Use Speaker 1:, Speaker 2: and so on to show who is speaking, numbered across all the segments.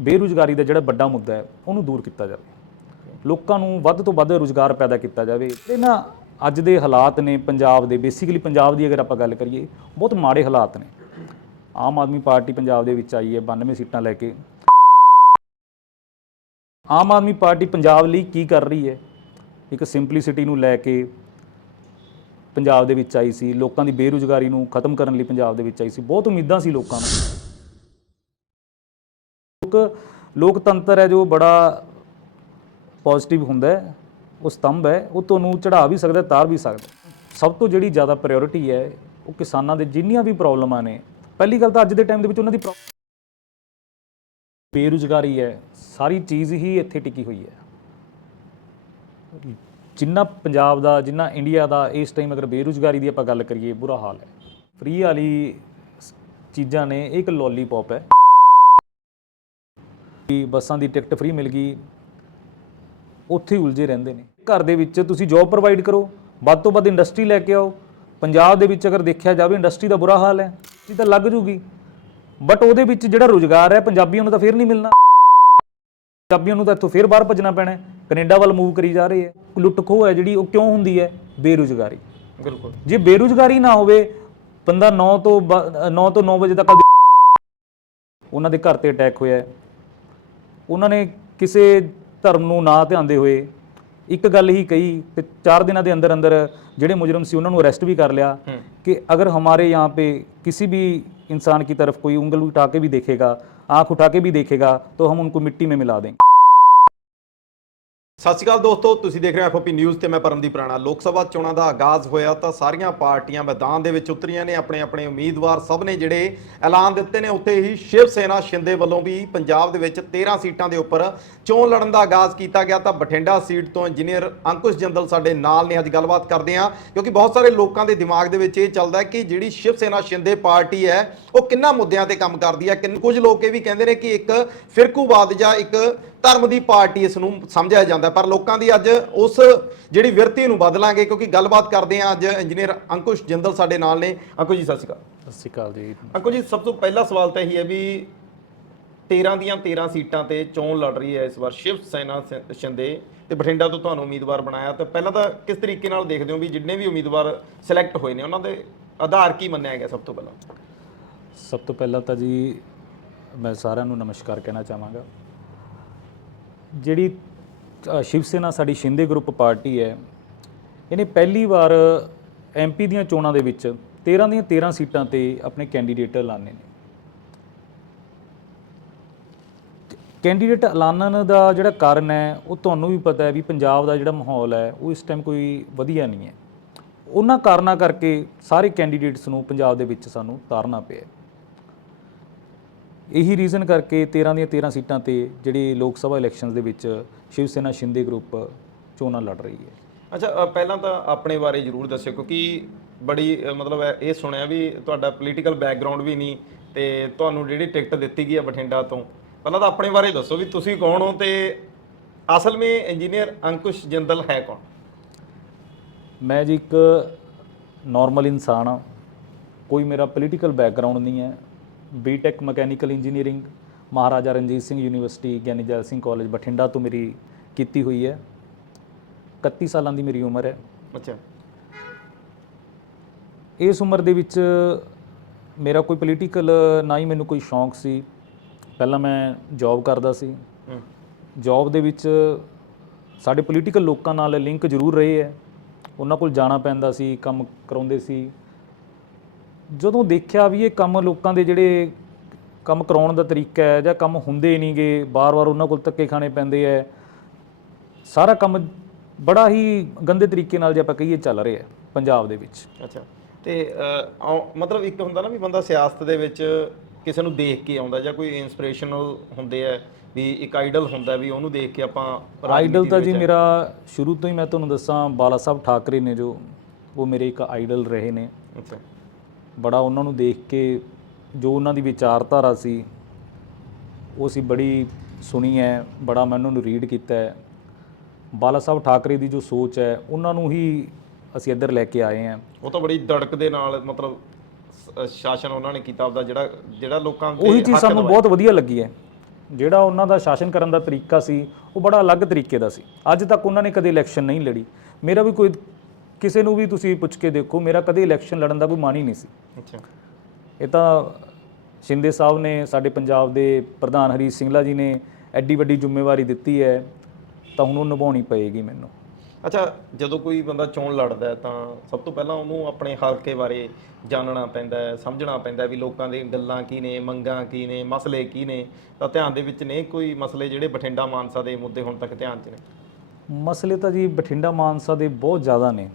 Speaker 1: ਬੇਰੁਜ਼ਗਾਰੀ ਦਾ ਜਿਹੜਾ ਵੱਡਾ ਮੁੱਦਾ ਹੈ, ਉਹਨੂੰ ਦੂਰ ਕੀਤਾ ਜਾਵੇ। ਲੋਕਾਂ ਨੂੰ ਵੱਧ ਤੋਂ ਵੱਧ ਰੁਜ਼ਗਾਰ ਪੈਦਾ ਕੀਤਾ ਜਾਵੇ। ਤੇ ਨਾ ਅੱਜ ਦੇ ਹਾਲਾਤ ਨੇ ਪੰਜਾਬ ਦੇ ਬੇਸਿਕਲੀ ਪੰਜਾਬ ਦੀ ਅਗਰ ਆਪਾਂ ਗੱਲ ਕਰੀਏ, ਬਹੁਤ ਮਾੜੇ ਹਾਲਾਤ ਨੇ। ਆਮ ਆਦਮੀ ਪਾਰਟੀ ਪੰਜਾਬ ਦੇ ਵਿੱਚ ਆਈ ਹੈ 92 ਸੀਟਾਂ ਲੈ ਕੇ। ਆਮ ਆਦਮੀ ਪਾਰਟੀ ਪੰਜਾਬ ਲਈ ਕੀ ਕਰ ਰਹੀ ਹੈ? ਇੱਕ ਸਿੰਪਲਿਸਿਟੀ ਨੂੰ ਲੈ ਕੇ ਪੰਜਾਬ ਦੇ ਵਿੱਚ ਆਈ ਸੀ। ਲੋਕਾਂ ਦੀ ਬੇਰੁਜ਼ਗਾਰੀ ਨੂੰ ਖਤਮ ਕਰਨ ਲਈ ਪੰਜਾਬ ਦੇ ਵਿੱਚ ਆਈ ਸੀ। ਬਹੁਤ ਉਮੀਦਾਂ ਸੀ ਲੋਕਾਂ ਨੂੰ। ਲੋਕ, ਲੋਕਤੰਤਰ ਹੈ ਜੋ ਬੜਾ ਪੋਜ਼ਿਟਿਵ ਹੁੰਦਾ ਹੈ, ਉਹ ਸਤੰਭ ਹੈ, ਉਹ ਤੁਹਾਨੂੰ ਚੜਾ ਵੀ ਸਕਦਾ ਤਾਰ ਵੀ ਸਕਦਾ ਸਭ ਤੋਂ ਜਿਹੜੀ ਜ਼ਿਆਦਾ ਪ੍ਰਾਇੋਰਟੀ ਹੈ, ਉਹ ਕਿਸਾਨਾਂ ਦੇ ਜਿੰਨੀਆਂ ਵੀ ਪ੍ਰੋਬਲਮਾਂ ਨੇ, ਪਹਿਲੀ ਗੱਲ ਤਾਂ ਅੱਜ ਦੇ ਟਾਈਮ ਦੇ ਵਿੱਚ ਉਹਨਾਂ ਦੀ ਪ੍ਰੋ- ਬੇਰੁਜ਼ਗਾਰੀ ਹੈ, ਸਾਰੀ ਚੀਜ਼ ਹੀ ਇੱਥੇ ਟਿਕੀ ਹੋਈ ਹੈ। ਜਿੰਨਾ ਪੰਜਾਬ ਦਾ, ਜਿੰਨਾ ਇੰਡੀਆ ਦਾ ਇਸ ਟਾਈਮ ਅਗਰ ਬੇਰੁਜ਼ਗਾਰੀ ਦੀ ਆਪਾਂ ਗੱਲ ਕਰੀਏ, ਬੁਰਾ ਹਾਲ ਹੈ। ਫ੍ਰੀ ਵਾਲੀ ਚੀਜ਼ਾਂ ਨੇ, ਇਹ ਇੱਕ ਲੋਲੀਪੌਪ ਹੈ। ਬੱਸਾਂ ਦੀ ਟਿਕਟ ਫ੍ਰੀ ਮਿਲ ਗਈ। ਉੱਥੇ ਉਲਝੇ ਰਹਿੰਦੇ ਨੇ। ਘਰ ਦੇ ਵਿੱਚ ਤੁਸੀਂ ਜੌਬ ਪ੍ਰੋਵਾਈਡ ਕਰੋ ਵੱਧ ਤੋਂ ਵੱਧ ਇੰਡਸਟਰੀ ਲੈ ਕੇ ਆਓ। ਪੰਜਾਬ ਦੇ ਵਿੱਚ ਅਗਰ ਦੇਖਿਆ ਜਾਵੇ ਇੰਡਸਟਰੀ ਦਾ ਬੁਰਾ ਹਾਲ ਹੈ ਇੰਡਸਟਰੀ ਤਾਂ ਲੱਗ ਜੂਗੀ। ਬਟ ਉਹਦੇ ਵਿੱਚ ਜਿਹੜਾ ਰੋਜ਼ਗਾਰ ਹੈ ਪੰਜਾਬੀਆਂ ਨੂੰ ਤਾਂ ਫੇਰ ਨਹੀਂ ਮਿਲਣਾ। ਪੰਜਾਬੀਆਂ ਨੂੰ ਤਾਂ ਇੱਥੋਂ ਫੇਰ ਬਾਹਰ ਭੱਜਣਾ ਪੈਣਾ। ਕੈਨੇਡਾ ਵੱਲ ਮੂਵ ਕਰੀ ਜਾ ਰਹੇ ਹੈ। ਲੁੱਟ ਖੋਹ ਹੈ ਜਿਹੜੀ ਉਹ ਕਿਉਂ ਹੁੰਦੀ ਹੈ? ਬੇਰੁਜ਼ਗਾਰੀ।
Speaker 2: ਬਿਲਕੁਲ।
Speaker 1: ਜੇ ਬੇਰੁਜ਼ਗਾਰੀ ਨਾ ਹੋਵੇ ਬੰਦਾ 9 ਤੋਂ 9 ਤੋਂ 9 ਵਜੇ ਤੱਕ ਉਹਨਾਂ ਦੇ ਘਰ ਤੇ ਅਟੈਕ ਹੋਇਆ। ਉਹਨਾਂ ਨੇ ਕਿਸੇ ਧਰਮ ਨੂੰ ਨਾ ਧਿਆਉਂਦੇ ਹੋਏ ਇੱਕ ਗੱਲ ਹੀ ਕਹੀ ਤੇ 4 ਦਿਨਾਂ ਦੇ ਅੰਦਰ ਅੰਦਰ ਜਿਹੜੇ ਮੁਜਰਮ ਸੀ ਉਹਨਾਂ ਨੂੰ ਅਰੈਸਟ ਵੀ ਕਰ ਲਿਆ कि अगर हमारे यहाँ पे किसी भी इंसान की तरफ कोई उंगल उठा के भी देखेगा आंख उठा के भी देखेगा तो हम उनको मिट्टी में मिला देंगे
Speaker 2: ਸਤਿ ਸ਼੍ਰੀ ਅਕਾਲ ਦੋਸਤੋ, ਤੁਸੀਂ ਦੇਖ ਰਹੇ ਹੋ ਐਫਓਪੀ ਨਿਊਜ਼ ਤੇ ਮੈਂ ਪਰਮਦੀਪ ਰਾਣਾ। ਲੋਕ ਸਭਾ ਚੋਣਾਂ ਦਾ ਆਗਾਜ਼ ਹੋਇਆ ਤਾਂ ਸਾਰੀਆਂ ਪਾਰਟੀਆਂ ਮੈਦਾਨ ਦੇ ਵਿੱਚ ਉਤਰੀਆਂ ਨੇ। ਆਪਣੇ ਆਪਣੇ ਉਮੀਦਵਾਰ ਸਭ ਨੇ ਜਿਹੜੇ ਐਲਾਨ ਦਿੱਤੇ ਨੇ, ਉੱਥੇ ਹੀ ਸ਼ਿਵ ਸੈਨਾ ਸ਼ਿੰਦੇ ਵੱਲੋਂ ਵੀ ਪੰਜਾਬ ਦੇ ਵਿੱਚ 13 ਸੀਟਾਂ ਦੇ ਉੱਪਰ ਚੋਣ ਲੜਨ ਦਾ ਆਗਾਜ਼ ਕੀਤਾ ਗਿਆ। ਤਾਂ ਬਠਿੰਡਾ ਸੀਟ ਤੋਂ ਇੰਜੀਨੀਅਰ ਅੰਕੁਸ਼ ਜੰਦਲ ਸਾਡੇ ਨਾਲ ਨੇ। ਅੱਜ ਗੱਲਬਾਤ ਕਰਦੇ ਹਾਂ, ਕਿਉਂਕਿ ਬਹੁਤ ਸਾਰੇ ਲੋਕਾਂ ਦੇ ਦਿਮਾਗ ਦੇ ਵਿੱਚ ਇਹ ਚੱਲਦਾ ਕਿ ਜਿਹੜੀ ਸ਼ਿਵ ਸੈਨਾ ਸ਼ਿੰਦੇ ਪਾਰਟੀ ਹੈ, ਉਹ ਕਿੰਨਾ ਮੁੱਦਿਆਂ ਤੇ ਕੰਮ ਕਰਦੀ ਹੈ। ਕਿੰਨ, ਕੁਝ ਲੋਕ ਇਹ ਵੀ ਕਹਿੰਦੇ ਨੇ ਕਿ ਇੱਕ ਫਿਰਕੂਵਾਦ ਜਾਂ ਇੱਕ ਧਰਮ ਦੀ ਪਾਰਟੀ ਇਸ ਨੂੰ ਸਮਝਿਆ ਜਾਂਦਾ। ਪਰ ਲੋਕਾਂ ਦੀ ਅੱਜ ਉਸ ਜਿਹੜੀ ਵਿਰਤੀ ਨੂੰ ਬਦਲਾਂਗੇ ਕਿਉਂਕਿ ਗੱਲਬਾਤ ਕਰਦੇ ਹਾਂ ਅੱਜ ਇੰਜੀਨੀਅਰ ਅੰਕੁਸ਼ ਜਿੰਦਲ ਸਾਡੇ ਨਾਲ ਨੇ। ਅੰਕੁਸ਼ ਜੀ ਸਤਿ ਸ਼੍ਰੀ ਅਕਾਲ।
Speaker 1: ਸਤਿ ਸ਼੍ਰੀ ਅਕਾਲ ਜੀ।
Speaker 2: ਅੰਕੁਸ਼ ਜੀ ਸਭ ਤੋਂ ਪਹਿਲਾ ਸਵਾਲ ਤਾਂ ਇਹੀ ਹੈ ਵੀ 13 ਦੀਆਂ 13 ਸੀਟਾਂ ਤੇ ਚੋਣ ਲੜ ਰਹੀ ਹੈ ਇਸ ਵਾਰ ਸ਼ਿਵ ਸੈਨਾ ਸ਼ਿੰਦੇ ਤੇ ਬਠਿੰਡਾ ਤੋਂ ਤੁਹਾਨੂੰ ਉਮੀਦਵਾਰ ਬਣਾਇਆ। ਤਾਂ ਪਹਿਲਾਂ ਤਾਂ ਕਿਸ ਤਰੀਕੇ ਨਾਲ ਦੇਖਦੇ ਹੋ ਵੀ ਜਿੰਨੇ ਵੀ ਉਮੀਦਵਾਰ ਸਿਲੈਕਟ ਹੋਏ ਨੇ ਉਹਨਾਂ ਦੇ ਆਧਾਰ ਕੀ ਮੰਨਿਆ ਗਿਆ ਸਭ ਤੋਂ ਪਹਿਲਾਂ?
Speaker 1: ਸਭ ਤੋਂ ਪਹਿਲਾਂ ਤਾਂ ਜੀ ਮੈਂ ਸਾਰਿਆਂ ਨੂੰ ਨਮਸਕਾਰ ਕਹਿਣਾ ਚਾਹਾਂਗਾ। ਜਿਹੜੀ ਸ਼ਿਵ ਸੈਨਾ ਸਾਡੀ ਸ਼ਿੰਦੇ ਗਰੁੱਪ ਪਾਰਟੀ ਹੈ, ਇਹਨੇ ਪਹਿਲੀ ਵਾਰ ਐਮਪੀ ਦੀਆਂ ਚੋਣਾਂ ਦੇ ਵਿੱਚ 13 ਦੀਆਂ 13 ਸੀਟਾਂ ਤੇ ਆਪਣੇ ਕੈਂਡੀਡੇਟ ਐਲਾਨੇ ਨੇ। ਕੈਂਡੀਡੇਟ ਐਲਾਨਣ ਦਾ ਜਿਹੜਾ ਕਾਰਨ ਹੈ, ਉਹ ਤੁਹਾਨੂੰ ਵੀ ਪਤਾ ਹੈ ਵੀ ਪੰਜਾਬ ਦਾ ਜਿਹੜਾ ਮਾਹੌਲ ਹੈ, ਉਹ ਇਸ ਟਾਈਮ ਕੋਈ ਵਧੀਆ ਨਹੀਂ ਹੈ। ਉਹਨਾਂ ਕਾਰਨਾਂ ਕਰਕੇ ਸਾਰੇ ਕੈਂਡੀਡੇਟਸ ਨੂੰ ਪੰਜਾਬ ਦੇ ਵਿੱਚ ਸਾਨੂੰ ਤਾਰਨਾ ਪਿਆ ਇਹੀ ਰੀਜ਼ਨ ਕਰਕੇ 13 ਦੀਆਂ 13 ਸੀਟਾਂ ਤੇ ਜਿਹੜੀ ਲੋਕ ਸਭਾ ਇਲੈਕਸ਼ਨਸ ਦੇ ਵਿੱਚ ਸ਼ਿਵ ਸੈਨਾ ਸ਼ਿੰਦੇ ਗਰੁੱਪ ਚੋਣਾਂ ਲੜ ਰਹੀ ਹੈ।
Speaker 2: ਅੱਛਾ ਪਹਿਲਾਂ ਤਾਂ ਆਪਣੇ ਬਾਰੇ ਜਰੂਰ ਦੱਸਿਓ ਕਿਉਂਕਿ ਬੜੀ ਮਤਲਬ ਇਹ- ਸੁਣਿਆ ਵੀ ਤੁਹਾਡਾ ਪੋਲੀਟੀਕਲ ਬੈਕਗ੍ਰਾਉਂਡ ਵੀ ਨਹੀਂ ਤੇ ਤੁਹਾਨੂੰ ਜਿਹੜੀ ਟਿਕਟ ਦਿੱਤੀ ਗਈ ਹੈ ਬਠਿੰਡਾ ਤੋਂ। ਪਹਿਲਾਂ ਤਾਂ ਆਪਣੇ ਬਾਰੇ ਦੱਸੋ ਵੀ ਤੁਸੀਂ ਕੌਣ ਹੋ ਤੇ ਅਸਲ ਵਿੱਚ ਇੰਜੀਨੀਅਰ ਅੰਕੁਸ਼ ਜਿੰਦਲ ਹੈ ਕੌਣ?
Speaker 1: ਮੈਂ ਜੀ ਇੱਕ ਨਾਰਮਲ ਇਨਸਾਨ ਹਾਂ। ਕੋਈ ਮੇਰਾ ਪੋਲੀਟੀਕਲ ਬੈਕਗ੍ਰਾਉਂਡ ਨਹੀਂ ਹੈ। B Tech mechanical engineering Maharaja Ranjit Singh university Giani Zail Singh college Bathinda ਤੋਂ ਮੇਰੀ ਕੀਤੀ ਹੋਈ ਹੈ। 31 ਸਾਲਾਂ ਦੀ ਮੇਰੀ ਉਮਰ ਹੈ।
Speaker 2: ਅੱਛਾ।
Speaker 1: ਇਸ ਉਮਰ ਦੇ ਵਿੱਚ ਮੇਰਾ ਕੋਈ ਪੋਲੀਟੀਕਲ ਨਾ ਹੀ ਮੈਨੂੰ ਕੋਈ ਸ਼ੌਂਕ ਸੀ। ਪਹਿਲਾਂ ਮੈਂ ਜੌਬ ਕਰਦਾ ਸੀ। ਜੌਬ ਦੇ ਵਿੱਚ ਸਾਡੇ ਪੋਲੀਟੀਕਲ ਲੋਕਾਂ ਨਾਲ ਲਿੰਕ ਜ਼ਰੂਰ ਰਹੇ ਹੈ। ਉਹਨਾਂ ਕੋਲ ਜਾਣਾ ਪੈਂਦਾ ਸੀ ਕੰਮ ਕਰਾਉਂਦੇ ਸੀ। ਜਦੋਂ ਦੇਖਿਆ ਵੀ ਇਹ ਕੰਮ ਲੋਕਾਂ ਦੇ ਜਿਹੜੇ ਕੰਮ ਕਰਾਉਣ ਦਾ ਤਰੀਕਾ ਹੈ ਜਾਂ ਕੰਮ ਹੁੰਦੇ ਨਹੀਂਗੇ ਬਾਰ-ਬਾਰ ਉਹਨਾਂ ਕੋਲ ਧੱਕੇ ਖਾਣੇ ਪੈਂਦੇ ਹੈ ਸਾਰਾ ਕੰਮ ਬੜਾ ਹੀ ਗੰਦੇ ਤਰੀਕੇ ਨਾਲ ਜੇ ਆਪਾਂ ਕਹੀਏ ਚੱਲ ਰਿਹਾ ਹੈ ਪੰਜਾਬ ਦੇ ਵਿੱਚ।
Speaker 2: ਅੱਛਾ ਤੇ ਮਤਲਬ ਇੱਕ ਹੁੰਦਾ ਨਾ ਵੀ ਬੰਦਾ ਸਿਆਸਤ ਦੇ ਵਿੱਚ ਕਿਸੇ ਨੂੰ ਦੇਖ ਕੇ ਆਉਂਦਾ ਜਾਂ ਕੋਈ ਇਨਸਪੀਰੇਸ਼ਨਲ ਹੁੰਦੇ ਆ ਵੀ ਇੱਕ ਆਈਡਲ ਹੁੰਦਾ ਵੀ ਉਹਨੂੰ ਦੇਖ ਕੇ ਆਪਾਂ
Speaker 1: ਆਈਡਲ ਤਾਂ ਜੀ ਮੇਰਾ ਸ਼ੁਰੂ ਤੋਂ ਹੀ ਮੈਂ ਤੁਹਾਨੂੰ ਦੱਸਾਂ ਬਾਲਾ ਸਾਹਿਬ ਠਾਕਰੇ ਨੇ ਜੋ ਉਹ ਮੇਰੇ ਇੱਕ ਆਈਡਲ ਰਹੇ ਨੇ।
Speaker 2: ਅੱਛਾ।
Speaker 1: ਬੜਾ ਉਹਨਾਂ ਨੂੰ ਦੇਖ ਕੇ ਜੋ ਉਹਨਾਂ ਦੀ ਵਿਚਾਰਧਾਰਾ ਸੀ ਉਹ ਸੀ ਬੜੀ ਸੁਣੀ ਹੈ ਬੜਾ ਮੈਂ ਉਹਨਾਂ ਨੂੰ ਰੀਡ ਕੀਤਾ ਹੈ। ਬਾਲਾ ਸਾਹਿਬ ਠਾਕਰੇ ਦੀ ਜੋ ਸੋਚ ਹੈ ਉਹਨਾਂ ਨੂੰ ਹੀ ਅਸੀਂ ਇੱਧਰ ਲੈ ਕੇ ਆਏ ਹਾਂ।
Speaker 2: ਉਹ ਤਾਂ ਬੜੀ ਧੜਕ ਦੇ ਨਾਲ ਮਤਲਬ ਸ- ਸ਼ਾਸਨ ਉਹਨਾਂ ਨੇ ਕੀਤਾ ਆਪਦਾ ਜਿਹੜਾ ਜਿਹੜਾ ਲੋਕਾਂ ਦੇ
Speaker 1: ਉਹੀ ਚੀਜ਼
Speaker 2: ਹੱਕ
Speaker 1: ਸਾਨੂੰ। ਬਹੁਤ ਵਧੀਆ ਲੱਗੀ ਹੈ। ਜਿਹੜਾ ਉਹਨਾਂ ਦਾ ਸ਼ਾਸਨ ਕਰਨ ਦਾ ਤਰੀਕਾ ਸੀ ਉਹ ਬੜਾ ਅਲੱਗ ਤਰੀਕੇ ਦਾ ਸੀ। ਅੱਜ ਤੱਕ ਉਹਨਾਂ ਨੇ ਕਦੇ ਇਲੈਕਸ਼ਨ ਨਹੀਂ ਲੜੀ। ਮੇਰਾ ਵੀ ਕੋਈ ਕਿਸੇ ਨੂੰ ਵੀ ਤੁਸੀਂ ਪੁੱਛ ਕੇ ਦੇਖੋ ਮੇਰਾ ਕਦੇ ਇਲੈਕਸ਼ਨ ਲੜਨ ਦਾ ਕੋਈ ਮਨ ਹੀ ਨਹੀਂ ਸੀ।
Speaker 2: ਅੱਛਾ।
Speaker 1: ਇਹ ਤਾਂ ਸ਼ਿੰਦੇ ਸਾਹਿਬ ਨੇ ਸਾਡੇ ਪੰਜਾਬ ਦੇ ਪ੍ਰਧਾਨ ਹਰੀਸ਼ ਸਿੰਘਲਾ ਜੀ ਨੇ ਐਡੀ ਵੱਡੀ ਜ਼ਿੰਮੇਵਾਰੀ ਦਿੱਤੀ ਹੈ ਤਾਂ ਹੁਣ ਉਹ ਨਿਭਾਉਣੀ ਪਏਗੀ ਮੈਨੂੰ।
Speaker 2: ਅੱਛਾ ਜਦੋਂ ਕੋਈ ਬੰਦਾ ਚੋਣ ਲੜਦਾ ਤਾਂ ਸਭ ਤੋਂ ਪਹਿਲਾਂ ਉਹਨੂੰ ਆਪਣੇ ਹਲਕੇ ਬਾਰੇ ਜਾਣਨਾ ਪੈਂਦਾ ਹੈ ਸਮਝਣਾ ਪੈਂਦਾ ਹੈ ਵੀ ਲੋਕਾਂ ਦੇ ਗੱਲਾਂ ਕੀ ਨੇ ਮੰਗਾਂ ਕੀ ਨੇ ਮਸਲੇ ਕੀ ਨੇ। ਤਾਂ ਧਿਆਨ ਦੇ ਵਿੱਚ ਨੇ ਕੋਈ ਮਸਲੇ ਜਿਹੜੇ ਬਠਿੰਡਾ ਮਾਨਸਾ ਦੇ ਮੁੱਦੇ ਹੁਣ ਤੱਕ ਧਿਆਨ 'ਚ ਨੇ?
Speaker 1: ਮਸਲੇ ਤਾਂ ਜੀ ਬਠਿੰਡਾ ਮਾਨਸਾ ਦੇ ਬਹੁਤ ਜ਼ਿਆਦਾ ਨੇ।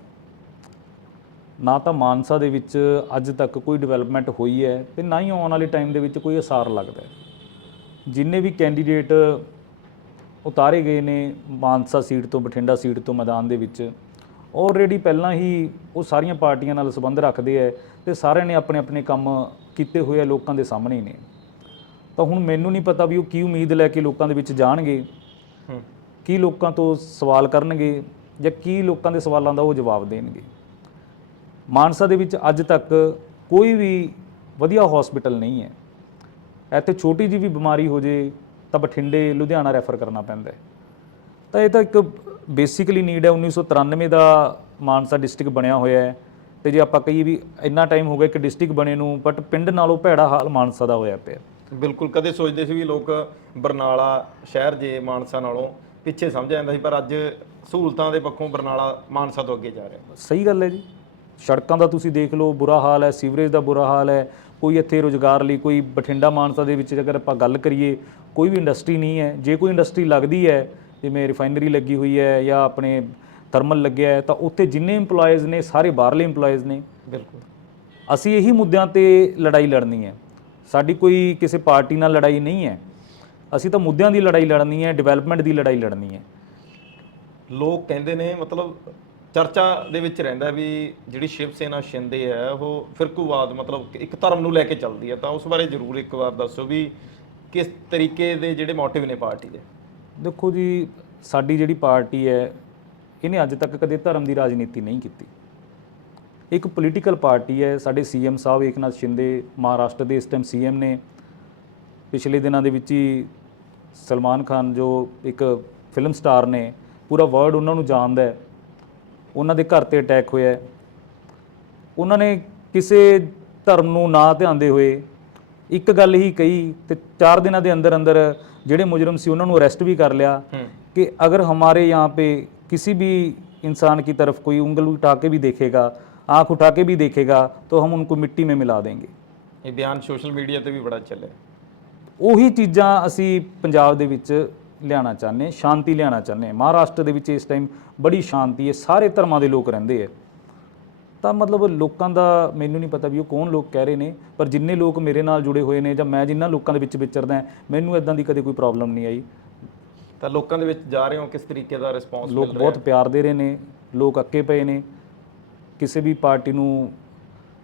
Speaker 1: ਨਾ ਤਾਂ ਮਾਨਸਾ ਦੇ ਵਿੱਚ ਅੱਜ ਤੱਕ ਕੋਈ ਡਿਵੈਲਪਮੈਂਟ ਹੋਈ ਹੈ ਤੇ ਨਾ ਹੀ ਆਉਣ ਵਾਲੇ ਟਾਈਮ ਦੇ ਵਿੱਚ ਕੋਈ ਅਸਾਰ ਲੱਗਦਾ ਹੈ। ਜਿੰਨੇ ਵੀ ਕੈਂਡੀਡੇਟ ਉਤਾਰੇ ਗਏ ਨੇ ਮਾਨਸਾ ਸੀਟ ਤੋਂ ਬਠਿੰਡਾ ਸੀਟ ਤੋਂ ਮੈਦਾਨ ਦੇ ਵਿੱਚ ਆਲਰੇਡੀ ਪਹਿਲਾਂ ਹੀ ਉਹ ਸਾਰੀਆਂ ਪਾਰਟੀਆਂ ਨਾਲ ਸੰਬੰਧ ਰੱਖਦੇ ਹੈ ਤੇ ਸਾਰਿਆਂ ਨੇ ਆਪਣੇ ਆਪਣੇ ਕੰਮ ਕੀਤੇ ਹੋਏ ਆ ਲੋਕਾਂ ਦੇ ਸਾਹਮਣੇ ਨੇ। ਤਾਂ ਹੁਣ ਮੈਨੂੰ ਨਹੀਂ ਪਤਾ ਵੀ ਉਹ ਕੀ ਉਮੀਦ ਲੈ ਕੇ ਲੋਕਾਂ ਦੇ ਵਿੱਚ ਜਾਣਗੇ ਕੀ ਲੋਕਾਂ ਤੋਂ ਸਵਾਲ ਕਰਨਗੇ ਜਾਂ ਕੀ ਲੋਕਾਂ ਦੇ ਸਵਾਲਾਂ ਦਾ ਉਹ ਜਵਾਬ ਦੇਣਗੇ। ਮਾਨਸਾ ਦੇ ਵਿੱਚ ਅੱਜ ਤੱਕ ਕੋਈ ਵੀ ਵਧੀਆ ਹਸਪੀਟਲ ਨਹੀਂ ਹੈ। ਇੱਥੇ ਛੋਟੀ ਜਿਹੀ ਵੀ ਬਿਮਾਰੀ ਹੋ ਜੇ ਤਾਂ ਬਠਿੰਡੇ ਲੁਧਿਆਣਾ ਰੈਫਰ ਕਰਨਾ ਪੈਂਦਾ ਹੈ। ਤਾਂ ਇਹ ਤਾਂ ਇੱਕ ਬੇਸਿਕਲੀ ਨੀਡ ਹੈ। 1993 ਦਾ ਮਾਨਸਾ ਡਿਸਟ੍ਰਿਕਟ ਬਣਿਆ ਹੋਇਆ ਹੈ ਤੇ ਜੇ ਆਪਾਂ ਕਹੀਏ ਵੀ ਇੰਨਾ ਟਾਈਮ ਹੋ ਗਿਆ ਕਿ ਡਿਸਟ੍ਰਿਕਟ ਬਣੇ ਨੂੰ ਬਟ ਪਿੰਡ ਨਾਲੋਂ ਭੈੜਾ ਹਾਲ ਮਾਨਸਾ ਦਾ ਹੋਇਆ ਪਿਆ।
Speaker 2: ਬਿਲਕੁਲ ਕਦੇ ਸੋਚਦੇ ਸੀ ਵੀ ਲੋਕ ਬਰਨਾਲਾ ਸ਼ਹਿਰ ਜੇ ਮਾਨਸਾ ਨਾਲੋਂ ਪਿੱਛੇ ਸਮਝ ਜਾਂਦਾ ਸੀ ਪਰ ਅੱਜ ਸਹੂਲਤਾਂ ਦੇ ਪੱਖੋਂ ਬਰਨਾਲਾ ਮਾਨਸਾ ਤੋਂ ਅੱਗੇ ਜਾ ਰਿਹਾ।
Speaker 1: ਸਹੀ ਗੱਲ ਹੈ ਜੀ। ਸੜਕਾਂ ਦਾ ਤੁਸੀਂ ਦੇਖ ਲਓ ਬੁਰਾ ਹਾਲ ਹੈ ਸੀਵਰੇਜ ਦਾ ਬੁਰਾ ਹਾਲ ਹੈ ਕੋਈ ਇੱਥੇ ਰੋਜ਼ਗਾਰ ਲਈ ਕੋਈ ਬਠਿੰਡਾ ਮਾਨਸਾ ਦੇ ਵਿੱਚ ਅਗਰ ਆਪਾਂ ਗੱਲ ਕਰੀਏ ਕੋਈ ਵੀ ਇੰਡਸਟਰੀ ਨਹੀਂ ਹੈ। ਜੇ ਕੋਈ ਇੰਡਸਟਰੀ ਲੱਗਦੀ ਹੈ ਜਿਵੇਂ ਰਿਫਾਈਨਰੀ ਲੱਗੀ ਹੋਈ ਹੈ ਜਾਂ ਆਪਣੇ ਥਰਮਲ ਲੱਗਿਆ ਹੈ ਤਾਂ ਉੱਥੇ ਜਿੰਨੇ EMPLOYEES ਨੇ ਸਾਰੇ ਬਾਹਰਲੇ EMPLOYEES ਨੇ।
Speaker 2: ਬਿਲਕੁਲ।
Speaker 1: ਅਸੀਂ ਇਹੀ ਮੁੱਦਿਆਂ ਤੇ ਲੜਾਈ ਲੜਨੀ ਹੈ। ਸਾਡੀ ਕੋਈ ਕਿਸੇ ਪਾਰਟੀ ਨਾਲ ਲੜਾਈ ਨਹੀਂ ਹੈ। ਅਸੀਂ ਤਾਂ ਮੁੱਦਿਆਂ ਦੀ ਲੜਾਈ ਲੜਨੀ ਹੈ ਡਿਵੈਲਪਮੈਂਟ ਦੀ ਲੜਾਈ ਲੜਨੀ ਹੈ।
Speaker 2: ਲੋਕ ਕਹਿੰਦੇ ਨੇ ਮਤਲਬ ਚਰਚਾ ਦੇ ਵਿੱਚ ਰਹਿੰਦਾ ਵੀ ਜਿਹੜੀ ਸ਼ਿਵ ਸੇਨਾ ਸ਼ਿੰਦੇ ਹੈ, ਉਹ ਫਿਰਕੂਵਾਦ ਮਤਲਬ ਇੱਕ ਧਰਮ ਨੂੰ ਲੈ ਕੇ ਚੱਲਦੀ ਹੈ। ਤਾਂ ਉਸ ਬਾਰੇ ਜ਼ਰੂਰ ਇੱਕ ਵਾਰ ਦੱਸੋ ਵੀ ਕਿਸ ਤਰੀਕੇ ਦੇ ਜਿਹੜੇ ਮੋਟਿਵ ਨੇ ਪਾਰਟੀ ਦੇ?
Speaker 1: ਦੇਖੋ ਜੀ, ਸਾਡੀ ਜਿਹੜੀ ਪਾਰਟੀ ਹੈ, ਇਹਨੇ ਅੱਜ ਤੱਕ ਕਦੇ ਧਰਮ ਦੀ ਰਾਜਨੀਤੀ ਨਹੀਂ ਕੀਤੀ। ਇੱਕ ਪੋਲੀਟੀਕਲ ਪਾਰਟੀ ਹੈ, ਸਾਡੇ ਸੀਐਮ ਸਾਹਿਬ ਏਕਨਾਥ ਸ਼ਿੰਦੇ ਮਹਾਰਾਸ਼ਟਰ ਦੇ ਇਸ ਟਾਈਮ ਸੀਐਮ ਨੇ। ਪਿਛਲੇ ਦਿਨਾਂ ਦੇ ਵਿੱਚ ਹੀ ਸਲਮਾਨ ਖਾਨ ਜੋ ਇੱਕ ਫਿਲਮ ਸਟਾਰ ਨੇ, ਪੂਰਾ ਵਰਲਡ ਉਹਨਾਂ ਨੂੰ ਜਾਣਦਾ ਹੈ। ਉਹਨਾਂ ਦੇ ਘਰ ਤੇ ਅਟੈਕ ਹੋਇਆ ਹੈ ਉਹਨਾਂ ਨੇ ਕਿਸੇ ਧਰਮ ਨੂੰ ਨਾ ਧਿਆਉਂਦੇ ਹੋਏ ਇੱਕ ਗੱਲ ਹੀ ਕਹੀ ਤੇ 4 ਦਿਨਾਂ ਦੇ ਅੰਦਰ ਅੰਦਰ ਜਿਹੜੇ ਮੁਜਰਮ ਸੀ ਉਹਨਾਂ ਨੂੰ ਅਰੈਸਟ ਵੀ ਕਰ ਲਿਆ
Speaker 2: ਹੂੰ
Speaker 1: कि अगर हमारे यहाँ पे किसी भी इंसान की तरफ कोई उंगल उठा के भी देखेगा आंख उठा के भी देखेगा तो हम उनको मिट्टी में मिला देंगे
Speaker 2: ਇਹ ਬਿਆਨ ਸੋਸ਼ਲ ਮੀਡੀਆ ਤੇ ਵੀ ਬੜਾ ਚੱਲਿਆ
Speaker 1: ਉਹੀ ਚੀਜ਼ਾਂ ਅਸੀਂ ਪੰਜਾਬ ਦੇ ਵਿੱਚ ਲਿਆਉਣਾ ਚਾਹੁੰਦੇ ਸ਼ਾਂਤੀ ਲਿਆਉਣਾ ਚਾਹੁੰਦੇ। ਮਹਾਰਾਸ਼ਟਰ ਦੇ ਵਿੱਚ ਇਸ ਟਾਈਮ ਬੜੀ ਸ਼ਾਂਤੀ ਹੈ ਸਾਰੇ ਧਰਮਾਂ ਦੇ ਲੋਕ ਰਹਿੰਦੇ ਹੈ। ਤਾਂ ਮਤਲਬ ਲੋਕਾਂ ਦਾ ਮੈਨੂੰ ਨਹੀਂ ਪਤਾ ਵੀ ਉਹ ਕੌਣ ਲੋਕ ਕਹਿ ਰਹੇ ਨੇ ਪਰ ਜਿੰਨੇ ਲੋਕ ਮੇਰੇ ਨਾਲ ਜੁੜੇ ਹੋਏ ਨੇ ਜਾਂ ਮੈਂ ਜਿਨ੍ਹਾਂ ਲੋਕਾਂ ਦੇ ਵਿੱਚ ਵਿਚਰਦਾ ਮੈਨੂੰ ਇਦਾਂ ਦੀ ਕਦੇ ਕੋਈ ਪ੍ਰੋਬਲਮ ਨਹੀਂ ਆਈ।
Speaker 2: ਤਾਂ ਲੋਕਾਂ ਦੇ ਵਿੱਚ ਜਾ ਰਹੇ ਹੋ ਕਿਸ ਤਰੀਕੇ ਦਾ ਰਿਸਪੌਂਸ
Speaker 1: ਲੋਕ ਬਹੁਤ ਪਿਆਰ ਦੇ ਰਹੇ ਨੇ ਲੋਕ ਅੱਕੇ ਪਏ ਨੇ। ਕਿਸੇ ਵੀ ਪਾਰਟੀ ਨੂੰ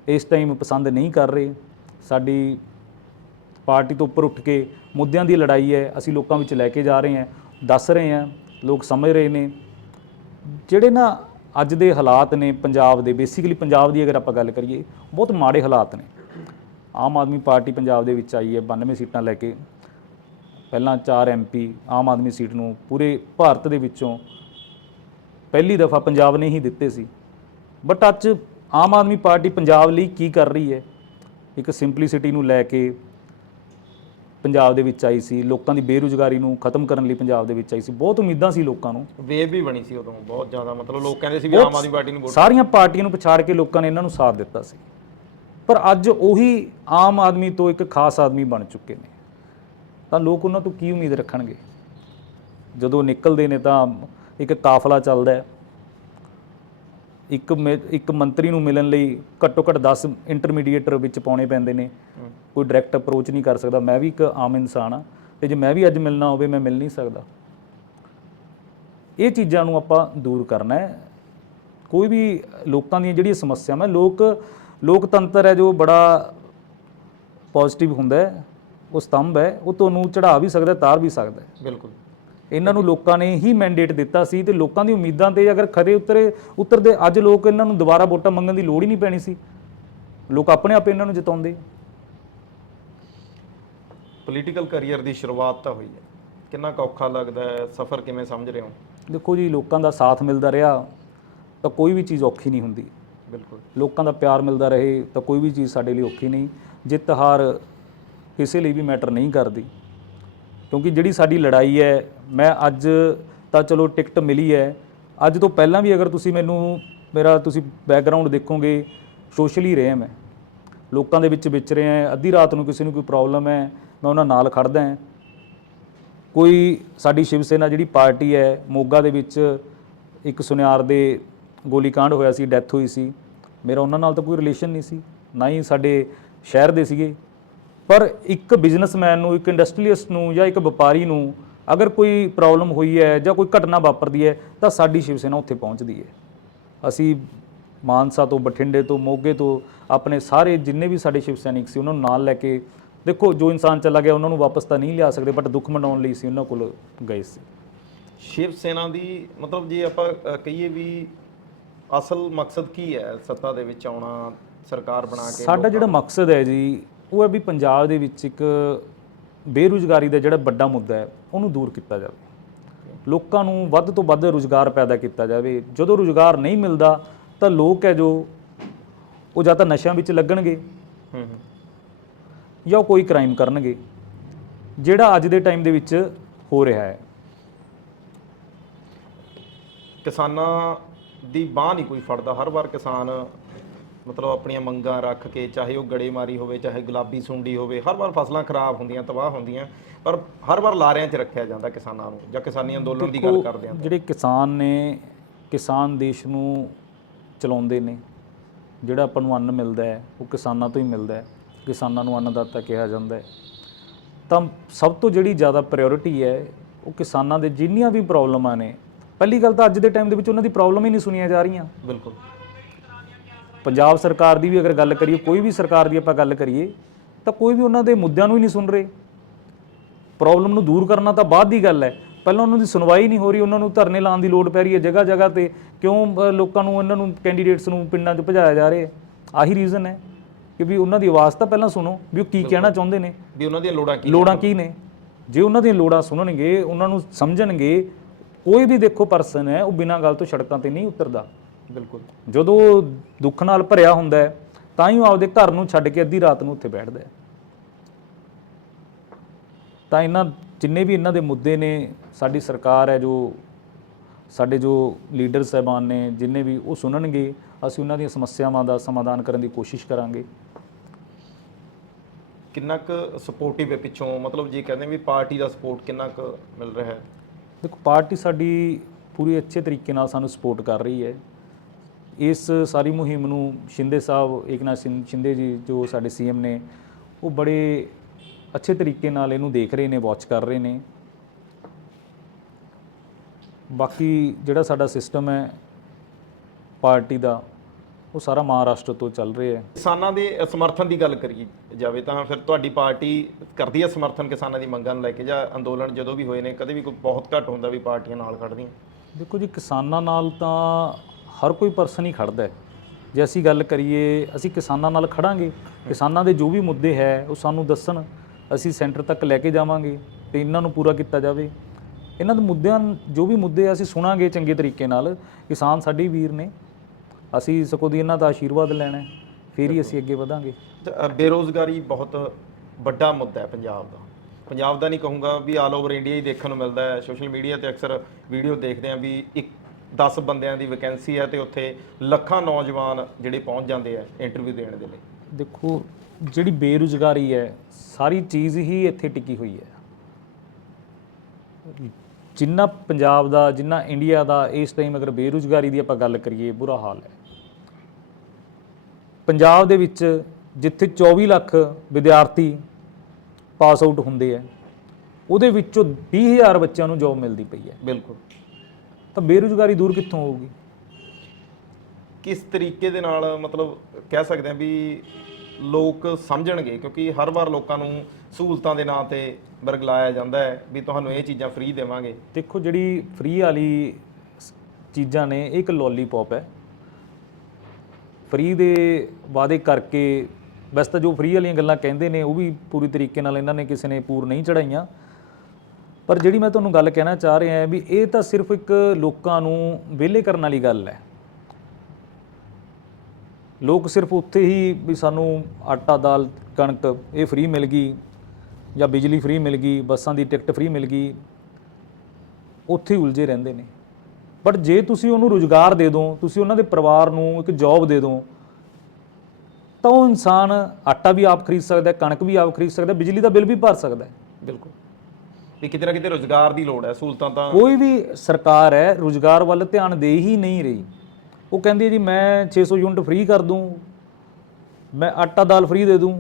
Speaker 1: ਇਸ ਟਾਈਮ ਪਸੰਦ ਨਹੀਂ ਕਰ ਰਹੇ। ਸਾਡੀ ਪਾਰਟੀ ਤੋਂ ਉੱਪਰ ਉੱਠ ਕੇ ਮੁੱਦਿਆਂ ਦੀ ਲੜਾਈ ਹੈ, ਅਸੀਂ ਲੋਕਾਂ ਵਿੱਚ ਲੈ ਕੇ ਜਾ ਰਹੇ ਹਾਂ, ਦੱਸ ਰਹੇ ਹਾਂ, ਲੋਕ ਸਮਝ ਰਹੇ ਨੇ। ਜਿਹੜੇ ਨਾ ਅੱਜ ਦੇ ਹਾਲਾਤ ਨੇ ਪੰਜਾਬ ਦੇ ਬੇਸਿਕਲੀ ਪੰਜਾਬ ਦੀ ਅਗਰ ਆਪਾਂ ਗੱਲ ਕਰੀਏ, ਬਹੁਤ ਮਾੜੇ ਹਾਲਾਤ ਨੇ। ਆਮ ਆਦਮੀ ਪਾਰਟੀ ਪੰਜਾਬ ਦੇ ਵਿੱਚ ਆਈ ਹੈ 92 ਸੀਟਾਂ ਲੈ ਕੇ। ਪਹਿਲਾਂ 4 ਐਮਪੀ ਆਮ ਆਦਮੀ ਸੀਟ ਨੂੰ ਪੂਰੇ ਭਾਰਤ ਦੇ ਵਿੱਚੋਂ ਪਹਿਲੀ ਦਫਾ ਪੰਜਾਬ ਨੇ ਹੀ ਦਿੱਤੇ ਸੀ। ਬਟ ਅੱਜ ਆਮ ਆਦਮੀ ਪਾਰਟੀ ਪੰਜਾਬ ਲਈ ਕੀ ਕਰ ਰਹੀ ਹੈ? ਇੱਕ ਸਿੰਪਲਿਸਿਟੀ ਨੂੰ ਲੈ ਕੇ ਪੰਜਾਬ ਦੇ ਵਿੱਚ ਆਈ ਸੀ ਲੋਕਾਂ ਦੀ ਬੇਰੁਜ਼ਗਾਰੀ ਨੂੰ ਖਤਮ ਕਰਨ ਲਈ ਪੰਜਾਬ ਦੇ ਵਿੱਚ ਆਈ ਸੀ। ਬਹੁਤ ਉਮੀਦਾਂ ਸੀ ਲੋਕਾਂ ਨੂੰ।
Speaker 2: ਵੇਵ ਵੀ ਬਣੀ ਸੀ ਉਦੋਂ ਬਹੁਤ ਜ਼ਿਆਦਾ ਮਤਲਬ ਲੋਕ ਕਹਿੰਦੇ ਸੀ ਵੀ ਆਮ ਆਦਮੀ ਪਾਰਟੀ ਨੂੰ ਵੋਟ
Speaker 1: ਸਾਰੀਆਂ ਪਾਰਟੀਆਂ ਨੂੰ ਪਛਾੜ ਕੇ ਲੋਕਾਂ ਨੇ ਇਹਨਾਂ ਨੂੰ ਸਾਥ ਦਿੱਤਾ ਸੀ। ਪਰ ਅੱਜ ਉਹੀ ਆਮ ਆਦਮੀ ਤੋਂ ਇੱਕ ਖਾਸ ਆਦਮੀ ਬਣ ਚੁੱਕੇ ਨੇ। ਤਾਂ ਲੋਕ ਉਹਨਾਂ ਤੋਂ ਕੀ ਉਮੀਦ ਰੱਖਣਗੇ? ਜਦੋਂ ਨਿਕਲਦੇ ਨੇ ਤਾਂ ਇੱਕ ਕਾਫਲਾ ਚੱਲਦਾ ਹੈ। ਇੱਕ ਇੱਕ ਮੰਤਰੀ ਨੂੰ ਮਿਲਣ ਲਈ ਘੱਟੋ ਘੱਟ 10 ਇੰਟਰਮੀਡੀਏਟਰ ਵਿੱਚ ਪਾਉਣੇ ਪੈਂਦੇ ਨੇ। ਕੋਈ ਡਾਇਰੈਕਟ ਅਪਰੋਚ ਨਹੀਂ ਕਰ ਸਕਦਾ। ਮੈਂ ਵੀ ਇੱਕ ਆਮ ਇਨਸਾਨ ਆ ਤੇ ਜੇ ਮੈਂ ਵੀ ਅੱਜ ਮਿਲਣਾ ਹੋਵੇ ਮੈਂ ਮਿਲ ਨਹੀਂ ਸਕਦਾ। ਇਹ ਚੀਜ਼ਾਂ ਨੂੰ ਆਪਾਂ ਦੂਰ ਕਰਨਾ ਹੈ। ਕੋਈ ਵੀ ਲੋਕਾਂ ਦੀਆਂ ਜਿਹੜੀਆਂ ਸਮੱਸਿਆਵਾਂ ਲੋਕ ਲੋਕਤੰਤਰ ਹੈ ਜੋ ਬੜਾ ਪੋਜ਼ਿਟਿਵ ਹੁੰਦਾ ਹੈ ਉਹ ਸਤੰਭ ਹੈ ਉਹ ਤੁਹਾਨੂੰ ਚੜਾ ਵੀ ਸਕਦਾ ਤਾਰ ਵੀ ਸਕਦਾ
Speaker 2: ਬਿਲਕੁਲ।
Speaker 1: ਇਹਨਾਂ ਨੂੰ ਲੋਕਾਂ ਨੇ ਹੀ ਮੈਂਡੇਟ ਦਿੱਤਾ ਸੀ ਤੇ ਲੋਕਾਂ ਦੀ ਉਮੀਦਾਂ ਤੇ ਅਗਰ ਖਰੇ ਉਤਰੇ ਉਤਰਦੇ ਅੱਜ ਲੋਕ ਇਹਨਾਂ ਨੂੰ ਦੁਬਾਰਾ ਵੋਟਾਂ ਮੰਗਣ ਦੀ ਲੋੜ ਹੀ ਨਹੀਂ ਪੈਣੀ ਸੀ। ਲੋਕ ਆਪਣੇ ਆਪ ਇਹਨਾਂ ਨੂੰ ਜਿਤਾਉਂਦੇ।
Speaker 2: ਪੋਲੀਟੀਕਲ ਕੈਰੀਅਰ ਦੀ ਸ਼ੁਰੂਆਤ ਤਾਂ ਹੋਈ ਹੈ। ਕਿੰਨਾ ਕੁ ਔਖਾ ਲੱਗਦਾ ਹੈ? ਸਫ਼ਰ ਕਿਵੇਂ ਸਮਝ ਰਹੇ ਹੋ?
Speaker 1: ਦੇਖੋ ਜੀ ਲੋਕਾਂ ਦਾ ਸਾਥ ਮਿਲਦਾ ਰਿਹਾ ਤਾਂ ਕੋਈ ਵੀ ਚੀਜ਼ ਔਖੀ ਨਹੀਂ ਹੁੰਦੀ।
Speaker 2: ਬਿਲਕੁਲ।
Speaker 1: ਲੋਕਾਂ ਦਾ ਪਿਆਰ ਮਿਲਦਾ ਰਹੇ ਤਾਂ ਕੋਈ ਵੀ ਚੀਜ਼ ਸਾਡੇ ਲਈ ਔਖੀ ਨਹੀਂ। ਜਿੱਤ ਹਾਰ ਕਿਸੇ ਲਈ ਵੀ ਮੈਟਰ ਨਹੀਂ ਕਰਦੀ। ਕਿਉਂਕਿ ਜਿਹੜੀ ਸਾਡੀ ਲੜਾਈ ਹੈ, ਮੈਂ ਅੱਜ ਤਾਂ ਚਲੋ ਟਿਕਟ ਮਿਲੀ ਹੈ। ਅੱਜ ਤੋਂ ਪਹਿਲਾਂ ਵੀ ਅਗਰ ਤੁਸੀਂ ਮੈਨੂੰ, ਮੇਰਾ ਤੁਸੀਂ ਬੈਕਗ੍ਰਾਉਂਡ ਦੇਖੋਗੇ ਸੋਸ਼ਲੀ ਰਿਹਾ ਮੈਂ। ਲੋਕਾਂ ਦੇ ਵਿੱਚ ਵਿਚ ਰਿਹਾ ਅੱਧੀ ਰਾਤ ਨੂੰ ਕਿਸੇ ਨੂੰ ਕੋਈ ਪ੍ਰੋਬਲਮ ਹੈ, ਮੈਂ ਉਹਨਾਂ ਨਾਲ ਖੜਦਾ ਹਾਂ। ਕੋਈ ਸਾਡੀ ਸ਼ਿਵ ਸੈਨਾ ਜਿਹੜੀ ਪਾਰਟੀ ਹੈ, ਮੋਗਾ ਦੇ ਵਿੱਚ ਇੱਕ ਸੁਨਿਆਰ ਦੇ ਗੋਲੀकांड ਹੋਇਆ ਸੀ, ਡੈਥ ਹੋਈ ਸੀ। ਮੇਰਾ ਉਹਨਾਂ ਨਾਲ ਤਾਂ ਕੋਈ ਰਿਲੇਸ਼ਨ ਨਹੀਂ ਸੀ। ਨਾ ਹੀ ਸਾਡੇ ਸ਼ਹਿਰ ਦੇ ਸੀਗੇ। ਪਰ ਇੱਕ ਬਿਜ਼ਨਸਮੈਨ ਨੂੰ ਇੱਕ ਇੰਡਸਟਰੀਅਲਿਸਟ ਨੂੰ ਜਾਂ ਇੱਕ ਵਪਾਰੀ ਨੂੰ ਅਗਰ ਕੋਈ ਪ੍ਰੋਬਲਮ ਹੋਈ ਹੈ ਜਾਂ ਕੋਈ ਘਟਨਾ ਵਾਪਰਦੀ ਹੈ ਤਾਂ ਸਾਡੀ ਸ਼ਿਵ ਸੈਨਾ ਉੱਥੇ ਪਹੁੰਚਦੀ ਹੈ। ਅਸੀਂ ਮਾਨਸਾ ਤੋਂ ਬਠਿੰਡੇ ਤੋਂ ਮੋਗੇ ਤੋਂ ਆਪਣੇ ਸਾਰੇ ਜਿੰਨੇ ਵੀ ਸਾਡੇ ਸ਼ਿਵ ਸੈਨਿਕ ਸੀ ਉਹਨਾਂ ਨੂੰ ਨਾਲ ਲੈ ਕੇ ਦੇਖੋ ਜੋ ਇਨਸਾਨ ਚਲਾ ਗਿਆ ਉਹਨਾਂ ਨੂੰ ਵਾਪਸ ਤਾਂ ਨਹੀਂ ਲਿਆ ਸਕਦੇ ਬਟ ਦੁੱਖ ਮਨਾਉਣ ਲਈ ਸੀ ਉਹਨਾਂ ਕੋਲ ਗਏ ਸੀ।
Speaker 2: ਸ਼ਿਵ ਸੈਨਾ ਦੀ ਮਤਲਬ ਜੇ ਆਪਾਂ ਕਹੀਏ ਵੀ ਅਸਲ ਮਕਸਦ ਕੀ ਹੈ ਸੱਤਾ ਦੇ ਵਿੱਚ ਆਉਣਾ ਸਰਕਾਰ ਬਣਾ ਕੇ
Speaker 1: ਸਾਡਾ ਜਿਹੜਾ ਮਕਸਦ ਹੈ ਜੀ ਉਹ ਹੈ ਵੀ ਪੰਜਾਬ ਦੇ ਵਿੱਚ ਇੱਕ ਬੇਰੁਜ਼ਗਾਰੀ ਦਾ ਜਿਹੜਾ ਵੱਡਾ ਮੁੱਦਾ ਹੈ ਉਹਨੂੰ ਦੂਰ ਕੀਤਾ ਜਾਵੇ। ਲੋਕਾਂ ਨੂੰ ਵੱਧ ਤੋਂ ਵੱਧ ਰੁਜ਼ਗਾਰ ਪੈਦਾ ਕੀਤਾ ਜਾਵੇ। ਜਦੋਂ ਰੁਜ਼ਗਾਰ ਨਹੀਂ ਮਿਲਦਾ ਤਾਂ ਲੋਕ ਹੈ ਜੋ ਉਹ ਜਾਂ ਤਾਂ ਨਸ਼ਿਆਂ ਵਿੱਚ ਲੱਗਣਗੇ
Speaker 2: ਹੂੰ
Speaker 1: ਜਾਂ ਕੋਈ ਕ੍ਰਾਈਮ ਕਰਨਗੇ। ਜਿਹੜਾ ਅੱਜ ਦੇ ਟਾਈਮ ਦੇ ਵਿੱਚ ਹੋ ਰਿਹਾ ਹੈ।
Speaker 2: ਕਿਸਾਨਾਂ ਦੀ ਬਾਹ ਨਹੀਂ ਕੋਈ ਫੜਦਾ। ਹਰ ਵਾਰ ਕਿਸਾਨ ਮਤਲਬ ਆਪਣੀਆਂ ਮੰਗਾਂ ਰੱਖ ਕੇ ਚਾਹੇ ਉਹ ਗੜੇਮਾਰੀ ਹੋਵੇ ਚਾਹੇ ਗੁਲਾਬੀ ਸੁੰਡੀ ਹੋਵੇ ਹਰ ਵਾਰ ਫਸਲਾਂ ਖਰਾਬ ਹੁੰਦੀਆਂ ਤਬਾਹ ਹੁੰਦੀਆਂ ਪਰ ਹਰ ਵਾਰ ਲਾਰਿਆਂ 'ਚ ਰੱਖਿਆ ਜਾਂਦਾ ਕਿਸਾਨਾਂ ਨੂੰ ਜਾਂ ਕਿਸਾਨੀ ਅੰਦੋਲਨ ਦੀ ਗੱਲ ਕਰਦੇ ਹਾਂ
Speaker 1: ਜਿਹੜੇ ਕਿਸਾਨ ਨੇ ਕਿਸਾਨ ਦੇਸ਼ ਨੂੰ ਚਲਾਉਂਦੇ ਨੇ ਜਿਹੜਾ ਆਪਾਂ ਨੂੰ ਅੰਨ ਮਿਲਦਾ ਹੈ ਉਹ ਕਿਸਾਨਾਂ ਤੋਂ ਹੀ ਮਿਲਦਾ ਹੈ ਕਿਸਾਨਾਂ ਨੂੰ ਅੰਨਦਾਤਾ ਕਿਹਾ ਜਾਂਦਾ ਹੈ। ਤਾਂ ਸਭ ਤੋਂ ਜਿਹੜੀ ਜ਼ਿਆਦਾ ਪ੍ਰਾਇੋਰਟੀ ਹੈ ਉਹ ਕਿਸਾਨਾਂ ਦੇ ਜਿੰਨੀਆਂ ਵੀ ਪ੍ਰੋਬਲਮਾਂ ਨੇ ਪਹਿਲੀ ਗੱਲ ਤਾਂ ਅੱਜ ਦੇ ਟਾਈਮ ਦੇ ਵਿੱਚ ਉਹਨਾਂ ਦੀ ਪ੍ਰੋਬਲਮ ਹੀ ਨਹੀਂ ਸੁਣੀਆਂ ਜਾ ਰਹੀਆਂ।
Speaker 2: ਬਿਲਕੁਲ।
Speaker 1: ਪੰਜਾਬ ਸਰਕਾਰ ਦੀ ਵੀ ਅਗਰ ਗੱਲ ਕਰੀਏ ਕੋਈ ਵੀ ਸਰਕਾਰ ਦੀ ਆਪਾਂ ਗੱਲ ਕਰੀਏ ਤਾਂ ਕੋਈ ਵੀ ਉਹਨਾਂ ਦੇ ਮੁੱਦਿਆਂ ਨੂੰ ਹੀ ਨਹੀਂ ਸੁਣ ਰਹੇ। ਪ੍ਰੋਬਲਮ ਨੂੰ ਦੂਰ ਕਰਨਾ ਤਾਂ ਬਾਅਦ ਦੀ ਗੱਲ ਹੈ। ਪਹਿਲਾਂ ਉਹਨਾਂ ਦੀ ਸੁਣਵਾਈ ਨਹੀਂ ਹੋ ਰਹੀ ਉਹਨਾਂ ਨੂੰ ਧਰਨੇ ਲਾਉਣ ਦੀ ਲੋੜ ਪੈ ਰਹੀ ਹੈ ਜਗ੍ਹਾ ਜਗ੍ਹਾ ਤੇ। ਕਿਉਂ ਲੋਕਾਂ ਨੂੰ ਇਹਨਾਂ ਨੂੰ ਕੈਂਡੀਡੇਟਸ ਨੂੰ ਪਿੰਡਾਂ 'ਚ ਭਜਾਇਆ ਜਾ ਰਿਹਾ ਆਹੀ ਰੀਜ਼ਨ ਹੈ ਕਿ ਵੀ ਉਹਨਾਂ ਦੀ ਆਵਾਜ਼ ਤਾਂ ਪਹਿਲਾਂ ਸੁਣੋ ਵੀ ਉਹ ਕੀ ਕਹਿਣਾ ਚਾਹੁੰਦੇ ਨੇ।
Speaker 2: ਵੀ ਉਹਨਾਂ ਦੀਆਂ ਲੋੜਾਂ ਕੀ
Speaker 1: ਲੋੜਾਂ ਕੀ ਨੇ? ਜੇ ਉਹਨਾਂ ਦੀਆਂ ਲੋੜਾਂ ਸੁਣਨਗੇ ਉਹਨਾਂ ਨੂੰ ਸਮਝਣਗੇ ਕੋਈ ਵੀ ਦੇਖੋ ਪਰਸਨ ਹੈ ਉਹ ਬਿਨਾਂ ਗੱਲ ਤੋਂ ਸੜਕਾਂ ਤੇ ਨਹੀਂ ਉਤਰਦਾ।
Speaker 2: ਬਿਲਕੁਲ।
Speaker 1: ਜਦੋਂ ਦੁੱਖ ਨਾਲ ਭਰਿਆ ਹੁੰਦਾ ਹੈ ਤਾਂ ਹੀ ਉਹ ਆਪਦੇ ਘਰ ਨੂੰ ਛੱਡ ਕੇ ਅੱਧੀ ਰਾਤ ਨੂੰ ਉੱਥੇ ਬੈਠਦਾ ਹੈ। ਤਾਂ ਇਹਨਾਂ ਜਿੰਨੇ ਵੀ ਇਹਨਾਂ ਦੇ ਮੁੱਦੇ ਨੇ ਸਾਡੀ ਸਰਕਾਰ ਹੈ ਜੋ ਸਾਡੇ ਜੋ ਲੀਡਰ ਸਾਹਿਬਾਨ ਨੇ ਜਿੰਨੇ ਵੀ ਉਹ ਸੁਣਨਗੇ ਅਸੀਂ ਉਹਨਾਂ ਦੀਆਂ ਸਮੱਸਿਆਵਾਂ ਦਾ ਸਮਾਧਾਨ ਕਰਨ ਦੀ ਕੋਸ਼ਿਸ਼ ਕਰਾਂਗੇ।
Speaker 2: ਕਿੰਨਾ ਕੁ ਸਪੋਰਟਿਵ ਹੈ ਪਿੱਛੋਂ? ਮਤਲਬ ਜੇ ਕਹਿੰਦੇ ਵੀ ਪਾਰਟੀ ਦਾ ਸਪੋਰਟ ਕਿੰਨਾ ਕੁ ਮਿਲ ਰਿਹਾ ਹੈ?
Speaker 1: ਦੇਖੋ ਪਾਰਟੀ ਸਾਡੀ ਪੂਰੀ ਅੱਛੇ ਤਰੀਕੇ ਨਾਲ ਸਾਨੂੰ ਸਪੋਰਟ ਕਰ ਰਹੀ ਹੈ। ਇਸ ਸਾਰੀ ਮੁਹਿੰਮ ਨੂੰ ਸ਼ਿੰਦੇ ਸਾਹਿਬ ਏਕਨਾਥ ਸ਼ਿੰਦੇ ਜੀ ਜੋ ਸਾਡੇ ਸੀਐਮ ਨੇ ਉਹ ਬੜੇ ਅੱਛੇ ਤਰੀਕੇ ਨਾਲ ਇਹਨੂੰ ਦੇਖ ਰਹੇ ਨੇ ਵਾਚ ਕਰ ਰਹੇ ਨੇ। ਬਾਕੀ ਜਿਹੜਾ ਸਾਡਾ ਸਿਸਟਮ ਹੈ ਪਾਰਟੀ ਦਾ ਉਹ ਸਾਰਾ ਮਹਾਰਾਸ਼ਟਰ ਤੋਂ ਚੱਲ ਰਿਹਾ ਹੈ।
Speaker 2: ਕਿਸਾਨਾਂ ਦੇ ਸਮਰਥਨ ਦੀ ਗੱਲ ਕਰੀ ਜਾਵੇ ਤਾਂ ਫਿਰ ਤੁਹਾਡੀ ਪਾਰਟੀ ਕਰਦੀ ਹੈ ਸਮਰਥਨ ਕਿਸਾਨਾਂ ਦੀ ਮੰਗਾਂ ਨੂੰ ਲੈ ਕੇ ਜਾਂ ਅੰਦੋਲਨ ਜਦੋਂ ਵੀ ਹੋਏ ਨੇ ਕਦੇ ਵੀ ਕੋਈ ਬਹੁਤ ਘੱਟ ਹੁੰਦਾ ਵੀ ਪਾਰਟੀਆਂ ਨਾਲ ਖੜਦੀਆਂ
Speaker 1: ਦੇਖੋ ਜੀ ਕਿਸਾਨਾਂ ਨਾਲ ਤਾਂ ਹਰ ਕੋਈ ਪਰਸਨ ਹੀ ਖੜਦਾ ਹੈ। ਜੇ ਅਸੀਂ ਗੱਲ ਕਰੀਏ ਅਸੀਂ ਕਿਸਾਨਾਂ ਨਾਲ ਖੜਾਂਗੇ ਕਿਸਾਨਾਂ ਦੇ ਜੋ ਵੀ ਮੁੱਦੇ ਹੈ ਉਹ ਸਾਨੂੰ ਦੱਸਣ ਅਸੀਂ ਸੈਂਟਰ ਤੱਕ ਲੈ ਕੇ ਜਾਵਾਂਗੇ ਤੇ ਇਹਨਾਂ ਨੂੰ ਪੂਰਾ ਕੀਤਾ ਜਾਵੇ। ਇਹਨਾਂ ਦੇ ਮੁੱਦਿਆਂ ਜੋ ਵੀ ਮੁੱਦੇ ਆ ਅਸੀਂ ਸੁਣਾਂਗੇ ਚੰਗੇ ਤਰੀਕੇ ਨਾਲ। ਕਿਸਾਨ ਸਾਡੇ ਵੀਰ ਨੇ। ਅਸੀਂ ਸਗੋਂ ਦੀ ਇਹਨਾਂ ਦਾ ਆਸ਼ੀਰਵਾਦ ਲੈਣਾ ਹੈ। ਫਿਰ ਹੀ ਅਸੀਂ ਅੱਗੇ ਵਧਾਂਗੇ।
Speaker 2: ਤੇ, ਬੇਰੋਜ਼ਗਾਰੀ ਬਹੁਤ ਵੱਡਾ ਮੁੱਦਾ ਹੈ ਪੰਜਾਬ ਦਾ। ਪੰਜਾਬ ਦਾ ਨਹੀਂ ਕਹੂੰਗਾ ਵੀ ਆਲ ਓਵਰ ਇੰਡੀਆ ਹੀ ਦੇਖਣ ਨੂੰ ਮਿਲਦਾ ਹੈ। ਸੋਸ਼ਲ ਮੀਡੀਆ ਤੇ ਅਕਸਰ ਵੀਡੀਓ ਦੇਖਦੇ ਆ ਵੀ ਇੱਕ 10 ਬੰਦਿਆਂ ਦੀ ਵੈਕੈਂਸੀ ਹੈ ਤੇ ਉੱਥੇ ਲੱਖਾਂ ਨੌਜਵਾਨ ਜਿਹੜੇ ਪਹੁੰਚ ਜਾਂਦੇ ਆ ਇੰਟਰਵਿਊ ਦੇਣ ਦੇ ਲਈ।
Speaker 1: ਦੇਖੋ ਜਿਹੜੀ ਬੇਰੁਜ਼ਗਾਰੀ ਹੈ ਸਾਰੀ ਚੀਜ਼ ਹੀ ਇੱਥੇ ਟਿਕੀ ਹੋਈ ਹੈ। ਜਿੰਨਾ ਪੰਜਾਬ ਦਾ ਜਿੰਨਾ ਇੰਡੀਆ ਦਾ ਇਸ ਟਾਈਮ ਅਗਰ ਬੇਰੁਜ਼ਗਾਰੀ ਦੀ ਆਪਾਂ ਗੱਲ ਕਰੀਏ ਬੁਰਾ ਹਾਲ ਹੈ। ਪੰਜਾਬ ਦੇ ਵਿੱਚ ਜਿੱਥੇ 24 ਲੱਖ ਵਿਦਿਆਰਥੀ ਪਾਸ ਆਊਟ ਹੁੰਦੇ ਆ ਉਹਦੇ ਵਿੱਚੋਂ 20000 ਬੱਚਿਆਂ ਨੂੰ ਜੌਬ ਮਿਲਦੀ ਪਈ ਹੈ।
Speaker 2: ਬਿਲਕੁਲ।
Speaker 1: ਤਾਂ ਬੇਰੁਜ਼ਗਾਰੀ ਦੂਰ ਕਿੱਥੋਂ ਹੋਊਗੀ?
Speaker 2: ਕਿਸ ਤਰੀਕੇ ਦੇ ਨਾਲ ਮਤਲਬ ਕਹਿ ਸਕਦੇ ਆ ਵੀ ਲੋਕ ਸਮਝਣਗੇ? ਕਿਉਂਕਿ ਹਰ ਵਾਰ ਲੋਕਾਂ ਨੂੰ ਸਹੂਲਤਾਂ ਦੇ ਨਾਂ ਤੇ ਵਰਗਲਾਇਆ ਜਾਂਦਾ ਹੈ ਵੀ ਤੁਹਾਨੂੰ ਇਹ ਚੀਜ਼ਾਂ ਫ੍ਰੀ ਦੇਵਾਂਗੇ।
Speaker 1: ਦੇਖੋ ਜਿਹੜੀ ਫ੍ਰੀ ਵਾਲੀ ਸ- ਚੀਜ਼ਾਂ ਨੇ ਇਹ ਇੱਕ ਲੋਲੀਪੌਪ ਹੈ। ਫ੍ਰੀ ਦੇ ਵਾਅਦੇ ਕਰਕੇ ਵੈਸੇ ਤਾਂ ਜੋ ਫ੍ਰੀ ਵਾਲੀਆਂ ਗੱਲਾਂ ਕਹਿੰਦੇ ਨੇ ਉਹ ਵੀ ਪੂਰੀ ਤਰੀਕੇ ਨਾਲ ਇਹਨਾਂ ਨੇ ਕਿਸੇ ਨੇ ਪੂਰ ਨਹੀਂ ਚੜਾਈਆਂ ਪਰ ਜਿਹੜੀ ਮੈਂ ਤੁਹਾਨੂੰ ਗੱਲ ਕਹਿਣਾ ਚਾਹ ਰਿਹਾ ਹਾਂ ਵੀ ਇਹ ਤਾਂ ਸਿਰਫ ਇੱਕ ਲੋਕਾਂ ਨੂੰ ਵਿਹਲੇ ਕਰਨ ਵਾਲੀ ਗੱਲ ਹੈ। ਲੋਕ ਸਿਰਫ ਉੱਥੇ ਹੀ ਵੀ ਸਾਨੂੰ ਆਟਾ, ਦਾਲ, ਕਣਕ ਇਹ ਫ੍ਰੀ ਮਿਲ ਗਈ ਜਾਂ ਬਿਜਲੀ ਫ੍ਰੀ ਮਿਲ ਗਈ, ਬੱਸਾਂ ਦੀ ਟਿਕਟ ਫ੍ਰੀ ਮਿਲ ਗਈ, ਉੱਥੇ ਹੀ ਉਲਝੇ ਰਹਿੰਦੇ ਨੇ। ਬਟ ਜੇ ਤੁਸੀਂ ਉਹਨੂੰ ਰੁਜ਼ਗਾਰ ਦੇ ਦਿਓ, ਤੁਸੀਂ ਉਹਨਾਂ ਦੇ ਪਰਿਵਾਰ ਨੂੰ ਇੱਕ ਜੌਬ ਦੇ ਦਿਓ, ਤਾਂ ਉਹ ਇਨਸਾਨ ਆਟਾ ਵੀ ਆਪ ਖਰੀਦ ਸਕਦਾ ਹੈ, ਕਣਕ ਵੀ ਆਪ ਖਰੀਦ ਸਕਦਾ ਹੈ, ਬਿਜਲੀ ਦਾ ਬਿੱਲ ਵੀ ਭਰ ਸਕਦਾ ਹੈ।
Speaker 2: ਬਿਲਕੁਲ। ਵੀ ਕਿਤੇ ਨਾ ਕਿਤੇ ਰੋਜ਼ਗਾਰ ਦੀ ਲੋੜ ਹੈ, ਸਹੂਲਤਾਂ ਤਾਂ
Speaker 1: ਕੋਈ ਵੀ ਸਰਕਾਰ ਹੈ, ਰੁਜ਼ਗਾਰ ਵੱਲ ਧਿਆਨ ਦੇ ਹੀ ਨਹੀਂ ਰਹੀ। ਉਹ ਕਹਿੰਦੀ ਹੈ ਜੀ, ਮੈਂ 600 ਯੂਨਿਟ ਫ੍ਰੀ ਕਰ ਦੂੰ, ਮੈਂ ਆਟਾ ਦਾਲ ਫ੍ਰੀ ਦੇ ਦੂੰ,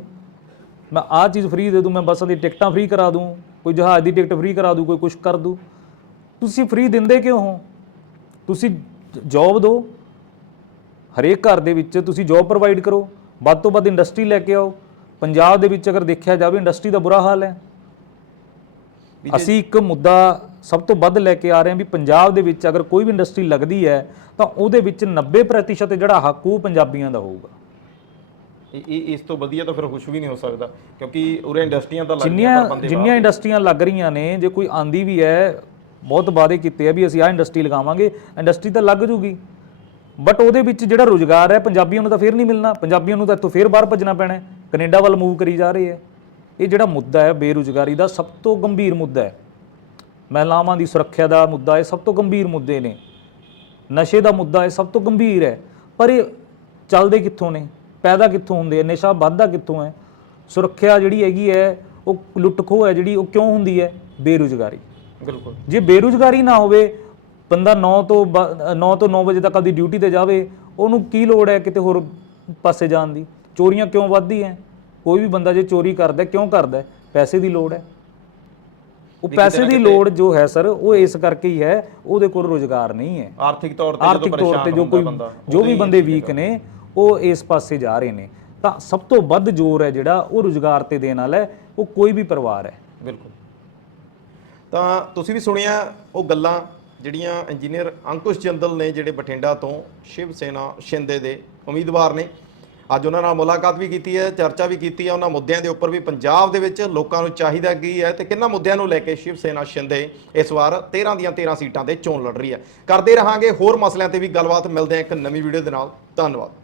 Speaker 1: ਮੈਂ ਆਹ ਚੀਜ਼ ਫ੍ਰੀ ਦੇ ਦੂੰ, ਮੈਂ ਬੱਸਾਂ ਦੀ ਟਿਕਟਾਂ ਫ੍ਰੀ ਕਰਾ ਦੂੰ, ਕੋਈ ਜਹਾਜ਼ ਦੀ ਟਿਕਟ ਫ੍ਰੀ ਕਰਾ ਦੂੰ, ਕੋਈ ਕੁਝ ਕਰ ਦੂੰ। ਤੁਸੀਂ ਫ੍ਰੀ ਦਿੰਦੇ ਕਿਉਂ ਹੋ? ਤੁਸੀਂ ਜੌਬ ਦਿਓ। ਹਰੇਕ ਘਰ ਦੇ ਵਿੱਚ ਤੁਸੀਂ ਜੌਬ ਪ੍ਰੋਵਾਈਡ ਕਰੋ। ਵੱਧ ਤੋਂ ਵੱਧ ਇੰਡਸਟਰੀ ਲੈ ਕੇ ਆਓ। ਪੰਜਾਬ ਦੇ ਵਿੱਚ ਅਗਰ ਦੇਖਿਆ ਜਾਵੇ ਇੰਡਸਟਰੀ ਦਾ ਬੁਰਾ ਹਾਲ ਹੈ। ਅਸੀਂ ਇੱਕ ਮੁੱਦਾ ਸਭ ਤੋਂ ਵੱਧ ਲੈ ਕੇ ਆ ਰਹੇ ਹਾਂ ਵੀ ਪੰਜਾਬ ਦੇ ਵਿੱਚ ਅਗਰ ਕੋਈ ਵੀ ਇੰਡਸਟਰੀ ਲੱਗਦੀ ਹੈ ਤਾਂ ਉਹਦੇ ਵਿੱਚ 90% ਜਿਹੜਾ ਹੱਕ ਉਹ ਪੰਜਾਬੀਆਂ ਦਾ ਹੋਊਗਾ।
Speaker 2: ਇਹ ਇਸ ਤੋਂ ਵਧੀਆ ਤਾਂ ਫਿਰ ਕੁਝ ਵੀ ਨਹੀਂ ਹੋ ਸਕਦਾ ਕਿਉਂਕਿ ਉਰੇ ਇੰਡਸਟਰੀਆਂ ਤਾਂ ਲੱਗਦੀਆਂ
Speaker 1: ਜਿੰਨੀਆਂ
Speaker 2: ਪਰ ਬੰਦੇ
Speaker 1: ਜਿੰਨੀਆਂ ਇੰਡਸਟਰੀਆਂ ਲੱਗ ਰਹੀਆਂ ਨੇ ਜੇ ਕੋਈ ਆਂਦੀ ਵੀ ਹੈ ਬਹੁਤ ਵਾਅਦੇ ਕੀਤੇ ਆ ਵੀ ਅਸੀਂ ਆਹ ਇੰਡਸਟਰੀ ਲਗਾਵਾਂਗੇ ਇੰਡਸਟਰੀ ਤਾਂ ਲੱਗ ਜੂਗੀ। ਬਟ ਉਹਦੇ ਵਿੱਚ ਜਿਹੜਾ ਰੋਜ਼ਗਾਰ ਹੈ ਪੰਜਾਬੀਆਂ ਨੂੰ ਤਾਂ ਫੇਰ ਨਹੀਂ ਮਿਲਣਾ ਪੰਜਾਬੀਆਂ ਨੂੰ ਤਾਂ ਇੱਥੋਂ ਫੇਰ ਬਾਹਰ ਭੱਜਣਾ ਪੈਣਾ ਕੈਨੇਡਾ ਵੱਲ ਮੂਵ ਕਰੀ ਜਾ ਰਹੇ ਹੈ। ਇਹ ਜਿਹੜਾ ਮੁੱਦਾ ਹੈ ਬੇਰੁਜ਼ਗਾਰੀ ਦਾ ਸਭ ਤੋਂ ਗੰਭੀਰ ਮੁੱਦਾ ਹੈ। ਮਹਿਲਾਵਾਂ ਦੀ ਸੁਰੱਖਿਆ ਦਾ ਮੁੱਦਾ ਇਹ ਸਭ ਤੋਂ ਗੰਭੀਰ ਮੁੱਦੇ ਨੇ। ਨਸ਼ੇ ਦਾ ਮੁੱਦਾ ਇਹ ਸਭ ਤੋਂ ਗੰਭੀਰ ਹੈ। ਪਰ ਇਹ ਚੱਲਦੇ ਕਿੱਥੋਂ ਨੇ? ਪੈਦਾ ਕਿੱਥੋਂ ਹੁੰਦੇ ਆ? ਨਸ਼ਾ ਵੱਧਦਾ ਕਿੱਥੋਂ ਹੈ? ਸੁਰੱਖਿਆ ਜਿਹੜੀ ਹੈਗੀ ਹੈ ਉਹ ਲੁੱਟ ਖੋਹ ਹੈ ਜਿਹੜੀ ਉਹ ਕਿਉਂ ਹੁੰਦੀ ਹੈ? ਬੇਰੁਜ਼ਗਾਰੀ।
Speaker 2: ਬਿਲਕੁਲ।
Speaker 1: ਜੇ ਬੇਰੁਜ਼ਗਾਰੀ ਨਾ ਹੋਵੇ ਬੰਦਾ 9 ਤੋਂ 9 ਤੋਂ 9 ਵਜੇ ਤੱਕ ਆਪਦੀ ਡਿਊਟੀ ਤੇ ਜਾਵੇ ਉਹਨੂੰ ਕੀ ਲੋੜ ਹੈ ਕਿਤੇ ਹੋਰ ਪਾਸੇ ਜਾਣ ਦੀ? ਚੋਰੀਆਂ ਕਿਉਂ ਵੱਧਦੀਆਂ? ਕੋਈ ਵੀ ਬੰਦਾ ਜੇ ਚੋਰੀ ਕਰਦਾ ਕਿਉਂ ਕਰਦਾ? ਪੈਸੇ ਦੀ ਲੋੜ ਹੈ। ਉਹ ਪੈਸੇ ਦੀ ਲੋੜ ਜੋ ਹੈ ਸਰ ਉਹ ਇਸ ਕਰਕੇ ਹੀ ਹੈ ਉਹਦੇ ਕੋਲ ਰੋਜ਼ਗਾਰ ਨਹੀਂ ਹੈ।
Speaker 2: ਆਰਥਿਕ ਤੌਰ ਤੇ ਜਦੋਂ
Speaker 1: ਆਰਥਿਕ ਤੌਰ ਤੇ
Speaker 2: ਪਰੇਸ਼ਾਨ
Speaker 1: ਜੋ
Speaker 2: ਹੁੰਦਾ
Speaker 1: ਕੋਈ
Speaker 2: ਬੰਦਾ
Speaker 1: ਜੋ ਵੀ ਬੰਦੇ ਵੀਕ ਨੇ ਉਹ ਇਸ ਪਾਸੇ ਜਾ ਰਹੇ ਨੇ। ਤਾਂ ਸਭ ਤੋਂ ਵੱਧ ਜ਼ੋਰ ਹੈ ਜਿਹੜਾ ਉਹ ਰੋਜ਼ਗਾਰ ਤੇ ਦੇਣ ਵਾਲਾ ਹੈ ਉਹ ਕੋਈ ਵੀ ਪਰਿਵਾਰ ਹੈ।
Speaker 2: ਬਿਲਕੁਲ। ਤਾਂ ਤੁਸੀਂ ਵੀ ਸੁਣਿਆ ਉਹ ਗੱਲਾਂ ਜਿਹੜੀਆਂ ਇੰਜੀਨੀਅਰ ਅੰਕੁਸ਼ ਜੰਦਲ ਨੇ ਜਿਹੜੇ ਬਠਿੰਡਾ ਤੋਂ ਸ਼ਿਵ ਸੈਨਾ ਸ਼ਿੰਦੇ ਦੇ ਉਮੀਦਵਾਰ ਨੇ। ਅੱਜ ਉਹਨਾਂ ਨਾਲ ਮੁਲਾਕਾਤ ਵੀ ਕੀਤੀ ਹੈ, ਚਰਚਾ ਵੀ ਕੀਤੀ ਹੈ, ਉਹਨਾਂ ਮੁੱਦਿਆਂ ਦੇ ਉੱਪਰ ਵੀ ਪੰਜਾਬ ਦੇ ਵਿੱਚ ਲੋਕਾਂ ਨੂੰ ਚਾਹੀਦਾ ਕੀ ਹੈ ਤੇ ਕਿੰਨਾ ਮੁੱਦਿਆਂ ਨੂੰ ਲੈ ਕੇ ਸ਼ਿਵ ਸੈਨਾ ਸ਼ਿੰਦੇ ਇਸ ਵਾਰ 13 ਦੀਆਂ 13 ਸੀਟਾਂ ਤੇ ਚੋਣ ਲੜ ਰਹੀ ਹੈ। ਕਰਦੇ ਰਹਾਂਗੇ ਹੋਰ ਮਸਲਿਆਂ ਤੇ ਵੀ ਗੱਲਬਾਤ, ਮਿਲਦੇ ਹਾਂ ਇੱਕ ਨਵੀਂ ਵੀਡੀਓ ਦੇ ਨਾਲ। ਧੰਨਵਾਦ।